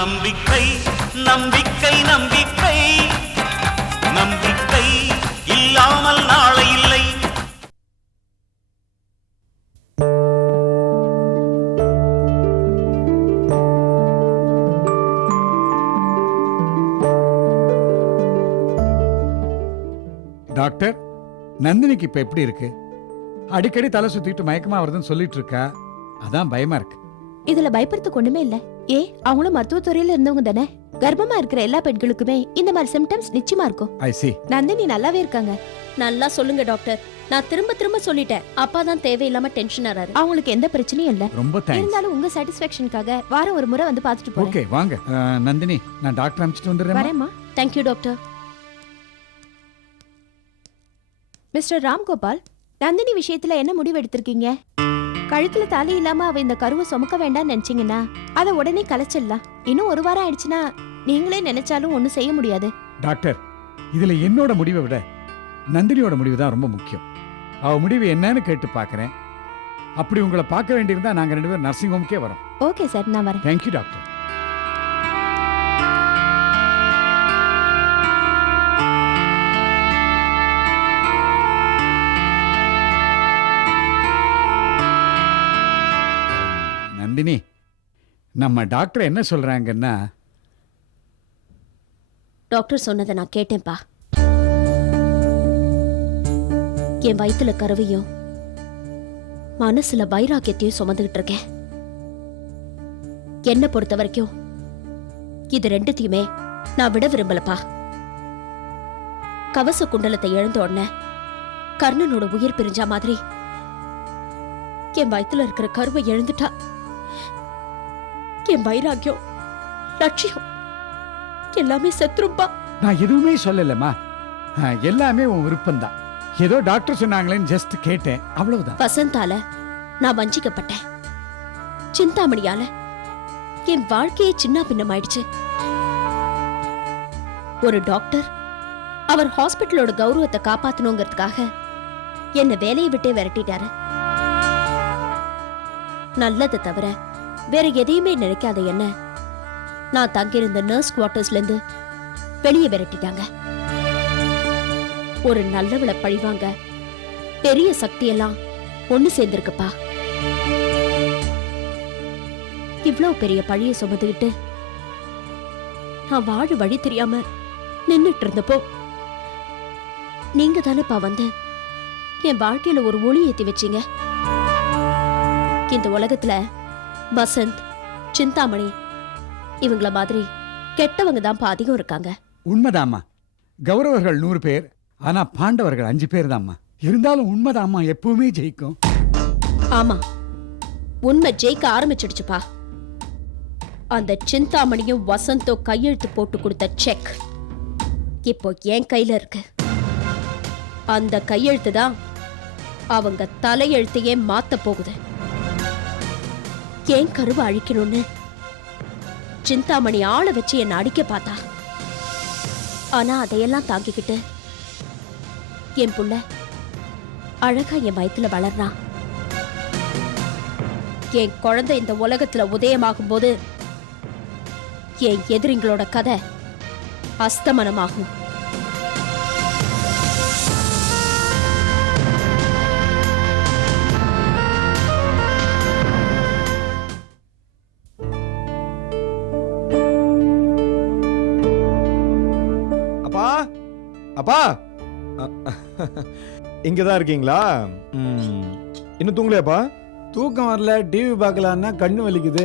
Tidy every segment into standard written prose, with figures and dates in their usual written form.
நம்பிக்கை நம்பிக்கை நம்பிக்கை நம்பிக்கை இல்லாமல் நாளை இல்லை. டாக்டர், நந்தினிக்கு இப்ப எப்படி இருக்கு? அடிக்கடி தலை சுத்திட்டு மயக்கமா வருதுன்னு சொல்லிட்டு இருக்கா. அதான் பயமா இருக்கு. இதுல பயப்படுறதுக்கு ஒண்ணுமே இல்ல. அவங்களும் மருத்துவத்துறையில இருந்தவங்க தானே. கர்ப்பமா இருக்கிற எல்லா பெண்களுக்குமே இந்த மாதிரி சிம்டம்ஸ் நிச்சயமா இருக்கும். ஐ சி. நந்தினி நல்லாவே இருக்காங்க. நல்லா சொல்லுங்க டாக்டர். நான் திரும்ப திரும்ப சொல்லிட்டேன். அப்பா தான் தேவையில்லாம டென்ஷன் ஆறாரு. அவங்களுக்கு எந்த பிரச்சனையும் இல்ல. ரொம்ப தேங்க்ஸ். இருந்தாலும் உங்க சாட்டிஸ்ஃபேக்ஷனுக்காக வாரம் ஒரு முறை வந்து பாத்துட்டு போறேன். ஓகே, வாங்க. நந்தினி, நான் டாக்டர் அனுப்பிச்சிட்டு வந்துடுறேன். வரேம்மா. Thank you doctor. Mister Ramgopal, Nandini விஷயத்துல என்ன முடிவு எடுத்திருக்கீங்க? கழுத்துல தாலி இல்லாம அவ இந்த கருவை சுமக்க வேண்டாம்னு நினைச்சீங்கன்னா அதை உடனே கலைச்சிடலாம். இன்னும் ஒரு வாரம் ஆயிடுச்சுன்னா நீங்களே நினைச்சாலும் ஒண்ணும் செய்ய முடியாது. டாக்டர், இதுல என்னோட முடிவை விட நந்தினியோட முடிவு தான் ரொம்ப முக்கியம். அவ முடிவு என்னன்னு கேட்டு பாக்குறேன். அப்படி உங்களை பார்க்க வேண்டியிருந்தா நாங்க 2 பேரும் நர்சிங் ஹோம்க்கே வரோம். ஓகே சார், நான் வரேன். Thank you doctor. நந்தினி, நம்ம டாக்டர் என்ன சொல்றாங்கன்னா, டாக்டர் சொன்னதை நான் கேட்டேன்பா. என் வயித்துல கருவையும் மனசுல வைராக்கியத்தையும் சுமந்துகிட்டு இருக்கேன். என்ன பொறுத்த வரைக்கும் இது ரெண்டுத்தையுமே நான் விட விரும்பலப்பா. கவச குண்டலத்தை இழந்த உடனே கர்ணனோட உயிர் பிரிஞ்சா மாதிரி என் வயித்துல இருக்கிற கருவை எழுந்துட்டா என் வைராக்கியம், லட்சியம் எல்லாமே செத்துரும்பா. நான் எதுவுமே சொல்லலம்மா. எல்லாமே உன் விருப்பம் தான். ஏதோ டாக்டர் சொன்னாங்களேன்னு ஜஸ்ட் கேட்டேன், அவ்வளவுதான். வசந்தால நான் வஞ்சிக்கப்பட்டேன். சிந்தாமணியால என் வாழ்க்கையே சின்ன பின்னமாயிடுச்சு. ஒரு டாக்டர் அவர் ஹாஸ்பிட்டலோட கௌரவத்தை காப்பாத்தணுங்கிறதுக்காக என்ன வேலையை விட்டே விரட்டிட்டாரு. நல்லதை தவிர வேற எதையுமே நினைக்காத என்ன நான் தங்கியிருந்த நர்ஸ் குவார்டர்ஸ்ல இருந்து வெளியே விரட்டிட்டாங்க. ஒரு நல்லவளை பழிவாங்க பெரிய சக்தியெல்லாம் ஒண்ணு சேர்ந்திருக்குப்பா. இவ்வளவு பெரிய பழிய சுமந்துகிட்டு நான் வாழ வழி தெரியாம நின்னுட்டு இருந்தப்போ நீங்க தானேப்பா வந்து என் வாழ்க்கையில ஒரு ஒளி ஏத்தி வச்சீங்க. இந்த உலகத்துல வசந்த், சிந்தாமணி இவங்கள மாதிரி கெட்டவங்க தான் அதிகம் இருக்காங்க. உண்மைதாம்மா. கௌரவர்கள் 100 பேர், ஆனா பாண்டவர்கள் 5 பேர் தான்மா. இருந்தாலும் உண்மைதாம்மா எப்பவுமே ஜெயிக்கும். ஆமா, உண்மை ஜெயிக்க ஆரம்பிச்சிடுச்சுப்பா. அந்த சிந்தாமணியும் வசந்தோ கையெழுத்து போட்டு கொடுத்த செக் இப்போ என் கையில இருக்கு. அந்த கையெழுத்து தான் அவங்க தலையெழுத்தையே மாத்த போகுது. ஏன் கருவை அழிக்கணும்னு சிந்தாமணி ஆளை வச்சு என்ன அடிக்க பார்த்தா. ஆனா அதையெல்லாம் தாங்கிக்கிட்டு என் புள்ள அழகா என் வயித்துல வளர்றான். என் குழந்தை இந்த உலகத்துல உதயமாகும் போது என் எதிரிங்களோட கதை அஸ்தமனமாகும். அப்பா, இங்கதான் இருக்கீங்களா? இன்னும் தூங்கலையாப்பா? தூக்கம் வரல, டிவி பார்க்கலான்னா கண்ணு வலிக்குது.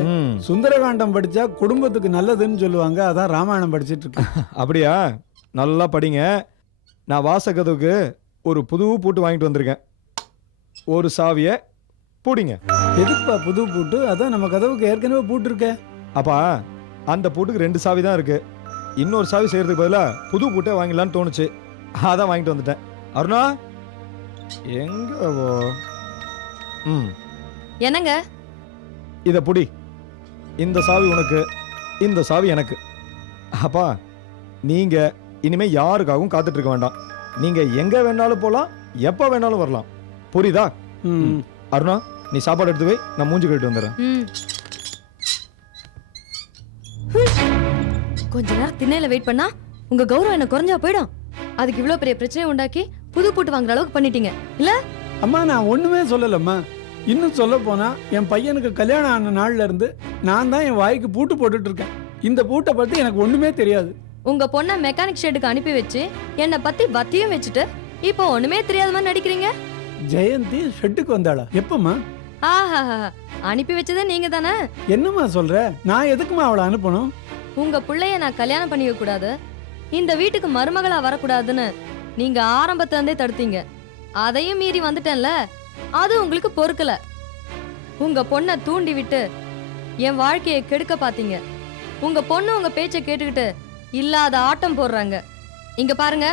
சுந்தரகாண்டம் படிச்சா குடும்பத்துக்கு நல்லதுன்னு சொல்லுவாங்க, அதான் ராமாயணம் படிச்சிட்டு இருக்கேன். அப்படியா? நல்லா படிங்க. நான் வாசகதவுக்கு ஒரு புது பூட்டு வாங்கிட்டு வந்திருக்கேன். ஒரு சாவியை பூடிங்க. எதுக்குப்பா புது பூட்டு? அதான் நம்ம கதவுக்கு ஏற்கனவே பூட்டு இருக்க. அப்பா, அந்த பூட்டுக்கு 2 சாவி தான் இருக்கு. இன்னொரு சாவி செய்யறதுக்கு பதிலாக புது பூட்டை வாங்கிடலான்னு தோணுச்சு, அதான் வாங்கிட்டு வந்துட்டேன். அருணா எங்கவோ? என்னங்க? இத புடி. இந்த சாவி உனக்கு, இந்த சாவி எனக்கு. அப்பா, நீங்க இனிமே யாருக்காகவும் காத்துட்டு இருக்க வேண்டாம். நீங்க எங்க வேணாலும் போலாம், எப்ப வேணாலும் வரலாம். புரியுதா? அருணா, நீ சாப்பாடு எடுத்து வை, நான் மூஞ்சி கழிட்டு வந்துடுறேன். கொஞ்ச நேரம் திண்ணையில வெயிட் பண்ணா உங்க கௌரவம் என்ன குறைஞ்சா போயிடும். அதுக்கு இவ்வளவு பெரிய பிரச்சனை உண்டாக்கி புது பூட்டு வாங்குற அளவுக்கு பண்ணிட்டீங்க இல்ல? அம்மா நான் ஒண்ணுமே சொல்லலம்மா. இன்னும் சொல்ல போனா என் பையனுக்கு கல்யாணம் ஆன நாள்ல இருந்து நான் தான் என் வாய்க்கு பூட்டு போட்டுட்டு இருக்கேன். இந்த பூட்டை பத்தி எனக்கு ஒண்ணுமே தெரியாது. உங்க பொண்ண மெக்கானிக் ஷெட்டுக்கு அனுப்பி வச்சு என்னை பத்தி பத்தியும் வச்சுட்டு இப்போ ஒண்ணுமே தெரியாத மாதிரி நடிக்கிறீங்க. ஜெயந்தி ஷெட்டுக்கு வந்தாளா? எப்பம்மா? ஆஹா, அனுப்பி வச்சதே நீங்க தானே. என்னம்மா சொல்ற? நான் எதுக்குமா அவளை அனுப்பணும்? உங்க பிள்ளைய நான் கல்யாணம் பண்ணிக்க கூடாது, இந்த வீட்டுக்கு மருமகளா வரக்கூடாதுன்னு நீங்க ஆரம்பத்துல இருந்தே தடுத்தீங்க. அதையும் மீறி வந்துட்டேன்ல, அது உங்களுக்கு பொறுக்கல. உங்க பொண்ணை தூண்டி விட்டு என் வாழ்க்கையை கெடுக்க பாத்தீங்க. உங்க பொண்ணு உங்க பேச்சை கேட்டுக்கிட்டு இல்லாத ஆட்டம் போடுறாங்க. இங்க பாருங்க,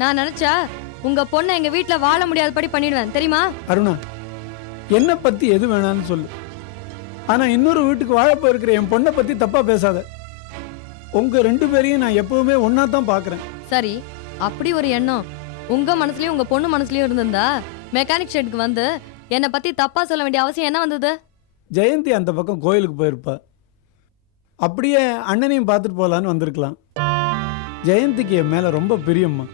நான் நினைச்சா உங்க பொண்ணை எங்க வீட்டுல வாழ முடியாதபடி பண்ணிடுவேன் தெரியுமா? அருணா, என்னை பத்தி எது வேணான்னு சொல்லு. ஆனா இன்னொரு வீட்டுக்கு வாழ போயிருக்கிற என் பொண்ணை பத்தி தப்பா பேசாத. உங்க 2 பேரையும் நான் எப்பவுமே ஒன்னா தான் பாக்குறேன். சரி, அப்படி ஒரு எண்ணம் உங்க மனசுலயும் உங்க பொண்ணு மனசுலயும் இருந்திருந்தா மெக்கானிக் ஷெட்டுக்கு வந்து என்னை பத்தி தப்பா சொல்ல வேண்டிய அவசியம் என்ன வந்தது? ஜெயந்தி அந்த பக்கம் கோயிலுக்கு போயிருப்பா. அப்படியே அண்ணனையும் பார்த்துட்டு போகலான்னு வந்திருக்கலாம். ஜெயந்திக்கு என் மேல ரொம்ப பிரியம்மா.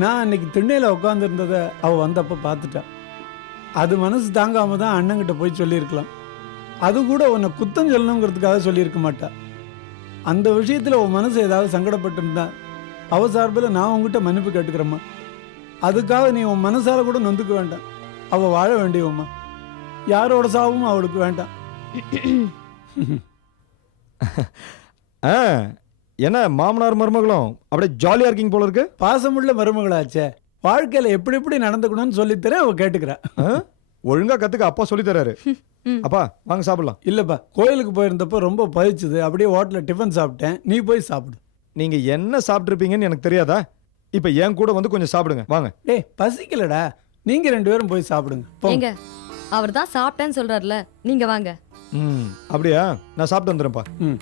நான் அன்னைக்கு திண்ணையில் உட்காந்துருந்ததை அவள் வந்தப்போ பார்த்துட்டா. அது மனசு தாங்காம தான் அண்ணங்கிட்ட போய் சொல்லியிருக்கலாம். அது கூட உன்னை குத்தம் சொல்லணுங்கிறதுக்காக சொல்லியிருக்க மாட்டா. அந்த விஷயத்தில் உன் மனசு ஏதாவது சங்கடப்பட்டிருந்தா அவ சார்பில் நான் உங்ககிட்ட மன்னிப்பு கேட்டுக்கிறேம்மா. அதுக்காக நீ உன் மனசால கூட நொந்துக்க வேண்டாம். அவள் வாழ வேண்டியவம்மா. யாரோட சாவும் அவளுக்கு வேண்டாம். ஆ, என்ன மாமனார் மருமகளும் அப்படியே ஜாலியா இருக்கீங்க போல இருக்கு. பாசமுள்ள மருமகளாச்சே, வாழ்க்கையில எப்படி எப்படி நடந்துக்கணும்னு சொல்லித்தரேன். அவ கேட்டுக்கிறா. ஒழுங்கா கத்துக்க அப்பா சொல்லி தராரு. அப்பா வாங்க சாப்பிடலாம். இல்லப்பா, கோயிலுக்கு போயிருந்தப்போ ரொம்ப பழிச்சுது. அப்படியே ஹோட்டலில் டிஃபன் சாப்பிட்டேன். நீ போய் சாப்பிடு. நீங்க என்ன சாப்பிட்டுருப்பீங்கன்னு எனக்கு தெரியாதா? இப்ப என் கூட வந்து கொஞ்சம் சாப்பிடுங்க வாங்க. டேய் பசிக்கலடா, நீங்க 2 பேரும் போய் சாப்பிடுங்க. போங்க. எங்க அவர் தான் சாப்பிட்டேன்னு சொல்றாருல, நீங்க வாங்க. அப்படியா? நான் சாப்பிட்டு வந்துடுறேன்ப்பா. ம்.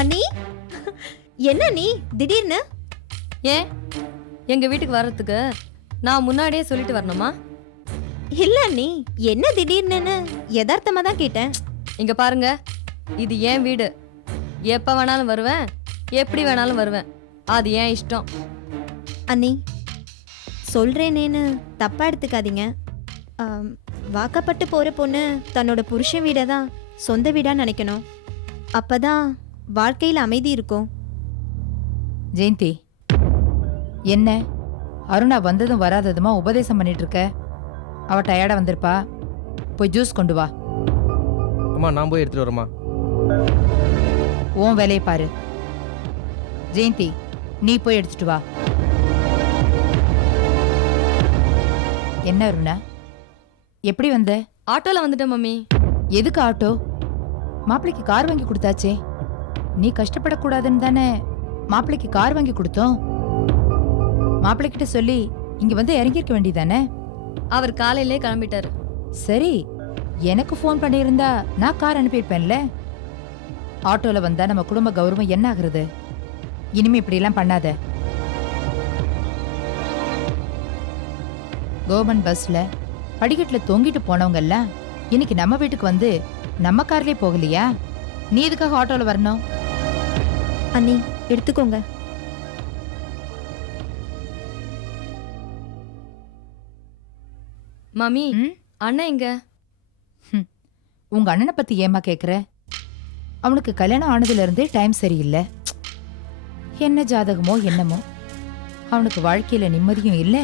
அண்ணி, என்ன நீ திடீர்னு? ஏன் எங்க வீட்டுக்கு வர்றதுக்கு நான் முன்னாடியே சொல்லிட்டு வரணுமா? இல்ல அண்ணி, என்ன திடீர்னு யதார்த்தமா தான் கேட்டேன். இங்க பாருங்க, இது என் வீடு. எப்ப வேணாலும் வருவேன், எப்படி வேணாலும் வருவேன். அது ஏன் இஷ்டம். அண்ணி, சொல்றேனேன்னு தப்பா எடுத்துக்காதீங்க. வாக்கப்பட்டு போற பொண்ணு தன்னோட புருஷன் வீடை தான் சொந்த வீடா நினைக்கணும். அப்பதான் வாழ்க்கையில் அமைதி இருக்கும். ஜெயந்தி, என்ன அருணா வந்ததும் வராததுமா உபதேசம் பண்ணிட்டு இருக்க? அவ டயர்டா வந்திருப்பா. போய் ஜூஸ் கொண்டு வா. அம்மா நான் போய் எடுத்துட்டு வரேம்மா. உன் வேலையை பாரு. ஜெயந்தி, நீ போய் எடுத்துட்டு வா. என்ன அருணா, எப்படி வந்த? ஆட்டோல வந்துட்டேன் மம்மி. எதுக்கு ஆட்டோ? மாப்பிள்ளைக்கு கார் வாங்கி கொடுத்தாச்சே. நீ கஷ்டப்படக்கூடாதுன்னு தானே மாப்பிள்ளைக்கு கார் வாங்கி கொடுத்தோம். மாப்பிள்ளைகிட்ட சொல்லி இங்க வந்து இறங்கியிருக்க வேண்டியதானே? அவர் காலையிலே கிளம்பிட்டாரு. சரி, எனக்கு ஃபோன் பண்ணியிருந்தா நான் கார் அனுப்பியிருப்பேன்ல. ஆட்டோல வந்தா நம்ம குடும்ப கௌரவம் என்ன ஆகுறது? இனிமே இப்படி எல்லாம் பண்ணாத. கவர்மெண்ட் பஸ்ல படிக்கட்டுல தொங்கிட்டு போனவங்க எல்லாம் இன்னைக்கு நம்ம வீட்டுக்கு வந்து நம்ம கார்லயே போகலையா? நீ எதுக்காக ஆட்டோல வரணும்? அண்ணி, எடுத்துக்கோங்க. மம்மி, ம்? அண்ணன் எங்க? உங்க அண்ணனை பத்தி ஏமா கேக்குற? அவனுக்கு கல்யாணம் ஆனதுல இருந்தே டைம் சரியில்லை. என்ன ஜாதகமோ என்னமோ. அவனுக்கு வாழ்க்கையில நிம்மதியும் இல்ல,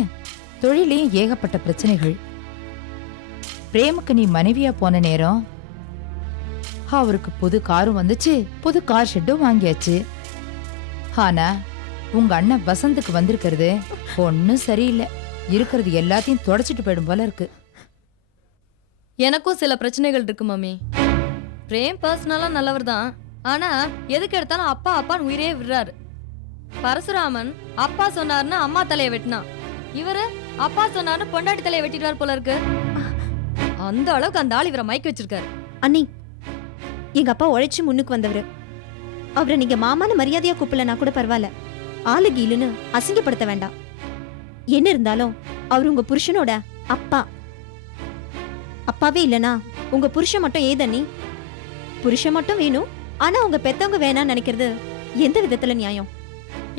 தொழிலையும் ஏகப்பட்ட பிரச்சனைகள். பிரேமுக்கு நீ மனைவியா போன நேரம் அவருக்கு புது காரும் வந்துச்சு, புது கார் ஷெட்டும் வாங்கியாச்சு. ஆனா உங்க அண்ணன் வசந்துக்கு வந்திருக்கிறது ஒன்னும் சரியில்லை. இருக்கிறது எல்லாத்தையும் தொடச்சிட்டு போயிடும் போல இருக்கு. எனக்கும் சில பிரச்சனைகள் இருக்கு மம்மி. பிரேம் பர்சனலா நல்லவர் தான். ஆனா எதுக்கு எடுத்தாலும் அப்பா அப்பான்னு உயிரே விடுறாரு. பரசுராமன் அப்பா சொன்னாருன்னு அம்மா தலையை வெட்டினான். இவரு அப்பா சொன்னாருன்னு பொண்டாட்டி தலையை வெட்டிடுவார் போல இருக்கு. அந்த அளவுக்கு அந்த ஆள் இவரை மயக்கி வச்சிருக்காரு. அண்ணி, எங்க அப்பா உழைச்சு முன்னுக்கு வந்தவர். அவரை நீங்க மாமான மரியாதையா கூப்பிடலனா கூட பரவாயில்ல, ஆளு கீழுன்னு அசிங்கப்படுத்த வேண்டாம். என்ன இருந்தாலும் அவர் உங்க புருஷனோட அப்பா. அப்பாவே இல்லனா உங்க புருஷன் மட்டும் ஏதண்ணி? புருஷன் மட்டும் வேணும், ஆனா உங்க பெத்தவங்க வேணாம்னு நினைக்கிறது எந்த விதத்துல நியாயம்?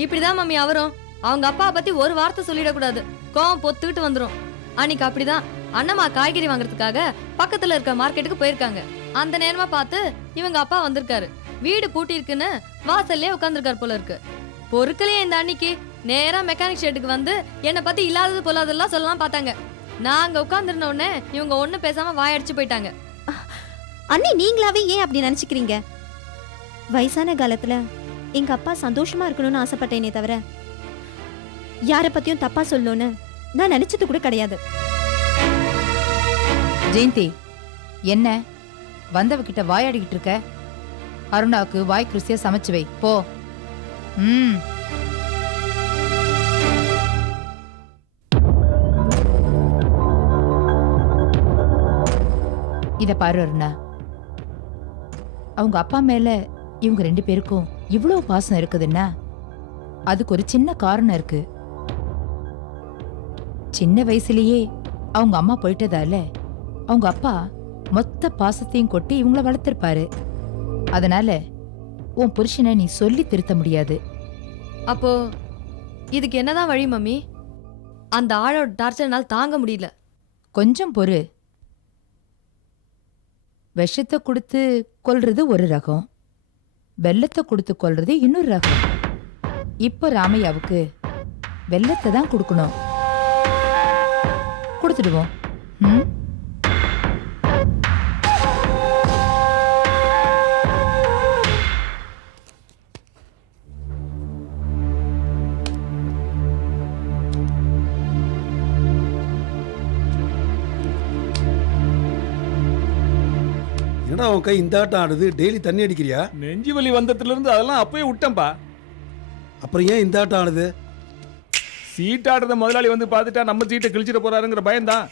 இப்படிதான் மம்மி அவரும். அவங்க அப்பா பத்தி ஒரு வார்த்தை சொல்லிடக்கூடாது, கோவம் பொத்துக்கிட்டு வந்துரும். அன்னைக்கு அப்படிதான் அண்ணம்மா காய்கறி வாங்குறதுக்காக பக்கத்துல இருக்க மார்க்கெட்டுக்கு போயிருக்காங்க. அந்த நேரமா பார்த்து இவங்க அப்பா வந்திருக்காரு. வீடு பூட்டி இருக்குன்னு வாசல்லே உட்கார்ந்துருக்காரு போல இருக்கு. பொருட்களையே இந்த அன்னைக்கு நேரா மெக்கானிக் ஷெட்டுக்கு வந்து என்னை பத்தி இல்லாதது பொல்லாதெல்லாம் சொல்லலாம் பார்த்தாங்க. நான் அங்க உட்கார்ந்துருந்த உடனே இவங்க ஒண்ணும் பேசாம வாயடிச்சு போயிட்டாங்க. அண்ணி, நீங்களாவே ஏன் அப்படி நினைச்சுக்கிறீங்க? வயசான காலத்துல எங்க அப்பா சந்தோஷமா இருக்கணும்னு ஆசைப்பட்டேனே தவிர யார பத்தியும் தப்பா சொல்லணும்னு நான் நினைச்சது கூட கிடையாது. ஜெயந்தி, என்ன வந்தவகிட்ட வாயாடிக்கிட்டு இருக்க? அருணாவுக்கு வாய் ருசியா சமைச்சு வை போ. இத பாரு அருணா, அவங்க அப்பா மேல இவங்க 2 பேருக்கும் இவ்வளவு பாசம் இருக்குதுன்னா அதுக்கு ஒரு சின்ன காரணம் இருக்கு. சின்ன வயசுலயே அவங்க அம்மா போயிட்டதால அவங்க அப்பா மொத்த பாசத்தையும் கொட்டி இவங்கள வளர்த்திருப்பாரு. அதனால உன் புருஷனை நீ சொல்லி திருத்த முடியாது. அப்போ இதுக்கு என்னதான் வழி மம்மி? அந்த ஆளோட டார்ச்சர்னால் தாங்க முடியல. கொஞ்சம் பொறு. விஷத்தை கொடுத்து கொல்றது ஒரு ரகம், வெல்லத்தை கொடுத்து கொல்றது இன்னொரு ரகம். இப்ப ராமையாவுக்கு வெல்லத்தை தான் கொடுக்கணும். கொடுத்துடுவோம். என்னடா உன் கை இந்த ஆட்டம் ஆடுது? டெய்லி தண்ணி அடிக்கிறியா? நெஞ்சு வலி வந்ததுல இருந்து அதெல்லாம் அப்பவே விட்டேன்பா. அப்புறம் ஏன் இந்த ஆட்டம் ஆடுது? சீட் ஆடுறத முதலாளி வந்து பார்த்துட்டா நம்ம சீட்டை கிழிச்சிட போறாருங்கிற பயம்தான்.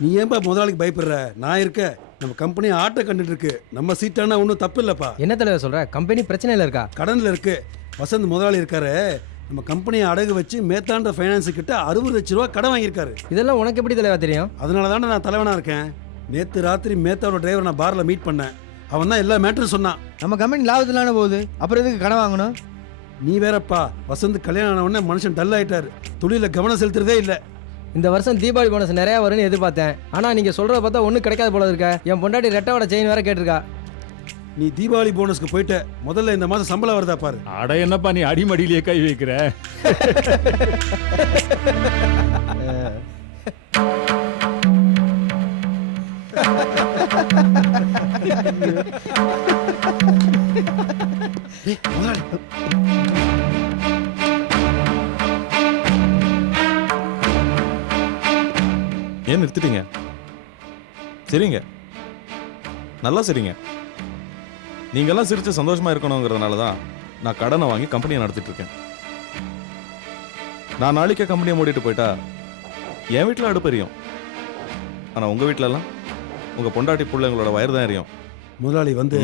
நீ ஏன்பா முதலாளிக்கு பயப்படுற? நான் இருக்க, நம்ம கம்பெனி ஆட்டை கண்டுட்டு இருக்கு. நம்ம சீட்டானா ஒன்றும் தப்பு இல்லப்பா. என்ன தலைவர் சொல்ற? கம்பெனி பிரச்சனையில இருக்கா? கடன்ல இருக்கு. வசந்த் முதலாளி இருக்காரு, நம்ம கம்பெனியை அடகு வச்சு மேத்தாண்ட ஃபைனான்ஸ் கிட்ட 60 லட்ச ரூபா கடன் வாங்கியிருக்காரு. இதெல்லாம் உனக்கு எப்படி தலைவர் தெரியும்? அதனால தானே நான் தலைவனா இருக்கேன். நேற்று ராத்திரி மேத்தாவோட டிரைவர் நான் பார்ல மீட் பண்ணேன். அவன் தான் எல்லா மேட்டரும் சொன்னான். நம்ம கம்பெனி லாபத்திலான போகுது, அப்புறம் எதுக்கு கடன் வாங்கணும்? நீ வேறப்பா, வசந்த் கல்யாணம் ஆன உடனே மனுஷன் டல் ஆயிட்டாரு. தொழில கவனம் செலுத்துறதே இல்லை. இந்த வருஷம் தீபாவளி போனஸ் நிறைய வரும்னு எதிர்பார்த்தேன். ஆனா நீங்க சொல்றத பார்த்தா ஒன்றும் கிடைக்காது போல இருக்க. என் பொண்டாட்டி ரெட்டோட செயின் வேற கேட்டிருக்கா. நீ தீபாவளி போனஸ்க்கு போயிட்ட. முதல்ல இந்த மாதம் சம்பளம் வருதா பாரு. அட என்னப்பா நீ அடிமடியிலேயே கை வைக்கிற? ஏன் நிறுத்திட்டீங்க? சரிங்க, நல்லா சரிங்க. நீங்கெல்லாம் சிரிச்சு சந்தோஷமா இருக்கணுங்கிறதுனால தான் நான் கடனை வாங்கி கம்பெனியை நடத்திட்டு இருக்கேன். நான் நாளைக்கே கம்பெனியை மூடிட்டு போயிட்டா என் வீட்டில் அடுப்பெரியும். ஆனால் உங்கள் வீட்டிலலாம் உங்கள் பொண்டாட்டி பிள்ளைங்களோட வயிறு தான் எரியும். முதலாளி வந்து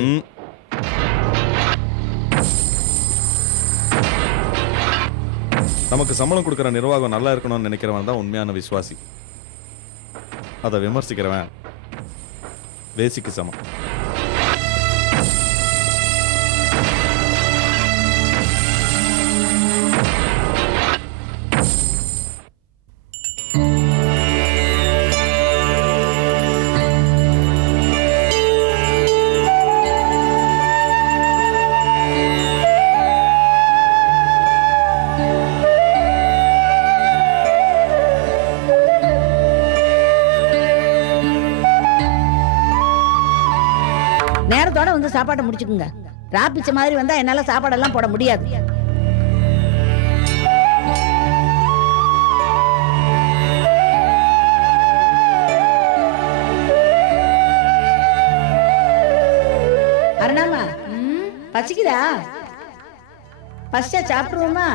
நமக்கு சம்பளம் கொடுக்குற நிர்வாகம் நல்லா இருக்கணும்னு நினைக்கிறவன் தான் உண்மையான விசுவாசி. அதை விமர்சிக்கிறவன் வேசிக்கு சமம். நேரத்தோட வந்து சாப்பாட்டை முடிச்சுக்குங்க. ராப்பிச்ச மாதிரி வந்தா என்னால சாப்பாடெல்லாம் போட முடியாது. அருணாமா, பசிக்குதா? பசிச்சா சாப்பிடுவோமா?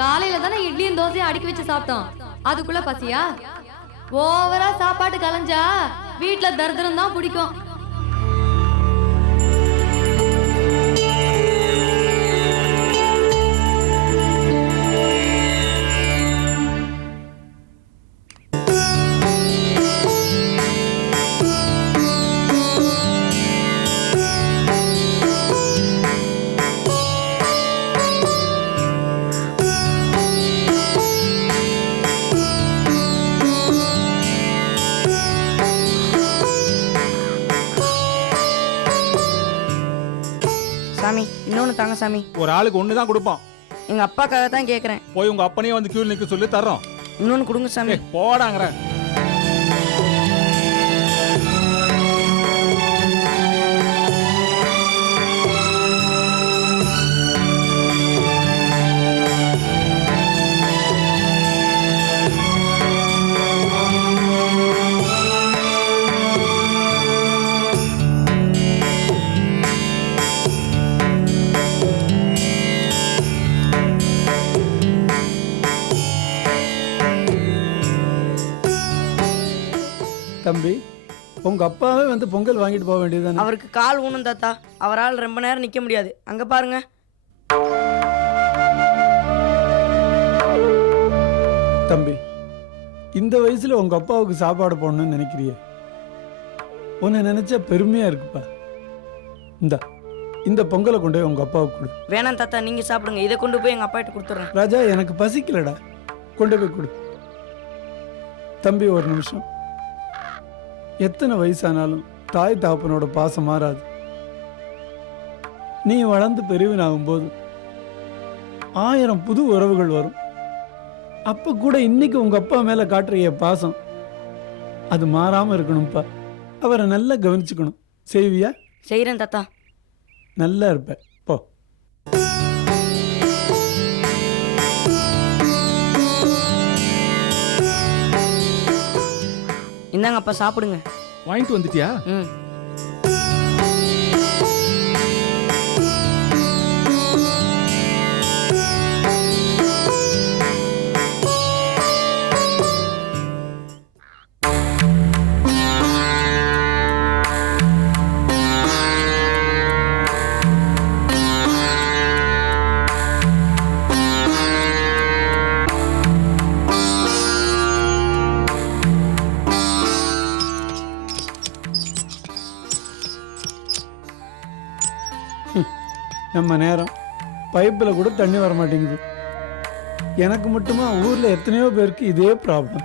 காலையில தானே இட்லியும் தோசையும் அடுக்கி வச்சு சாப்பிட்டோம், அதுக்குள்ள பசியா? ஓவரா சாப்பாட்டு கலைஞ்சா வீட்டுல தரித்திரம் தான் பிடிக்கும். சாமி, இன்னொன்னு தாங்க சாமி. ஒரு ஆளுக்கு ஒன்று தான் கொடுப்போம். எங்க அப்பாக்காக தான் கேட்குறேன். போய் உங்க அப்பனையே வந்து கியூல நிக்க சொல்லி தர்றோம். இன்னொன்னு கொடுங்க சாமி. போடாங்கிற. தம்பி, உங்க அப்பாவே வந்து பொங்கல் வாங்கிட்டு போக வேண்டியதுதானே? அவருக்கு கால் ஊனும் தாத்தா. அவரால் ரொம்ப நேரம் நிக்க முடியாது. அங்க பாருங்க. தம்பி, இந்த வயசுல உங்க அப்பாவுக்கு சாப்பாடு போடணும்னு நினைக்கிறியே? உன்னை நினைச்சா பெருமையா இருக்குப்பா. இந்த பொங்கலை கொண்டு போய் உங்க அப்பாவுக்கு கொடு. வேணாம் தாத்தா, நீங்க சாப்பிடுங்க. இதை கொண்டு போய் எங்க அப்பா கிட்ட கொடுத்துட்றேன். ராஜா, எனக்கு பசிக்கலடா, கொண்டு போய் கொடு. தம்பி, ஒரு நிமிஷம். எத்தனை வயசானாலும் தாய் தாப்பனோட பாசம் மாறாது. நீ வளர்ந்து பெரியவனாகும் போது 1000 புது உறவுகள் வரும். அப்ப கூட இன்னைக்கு உங்க அப்பா மேல காட்டுற பாசம் அது மாறாம இருக்கணும்ப்பா. அவரை நல்லா கவனிச்சுக்கணும். செய்வியா? செய்யறேன் தாத்தா. நல்லா இருப்ப. போ. இந்தாங்க அப்பா, சாப்பிடுங்க. வாங்கிட்டு வந்துட்டியா? ம். நம்ம நேரம் பைப்பில் கூட தண்ணி வர மாட்டேங்குது. எனக்கு மட்டுமா? ஊரில் எத்தனையோ பேருக்கு இதே ப்ராப்ளம்.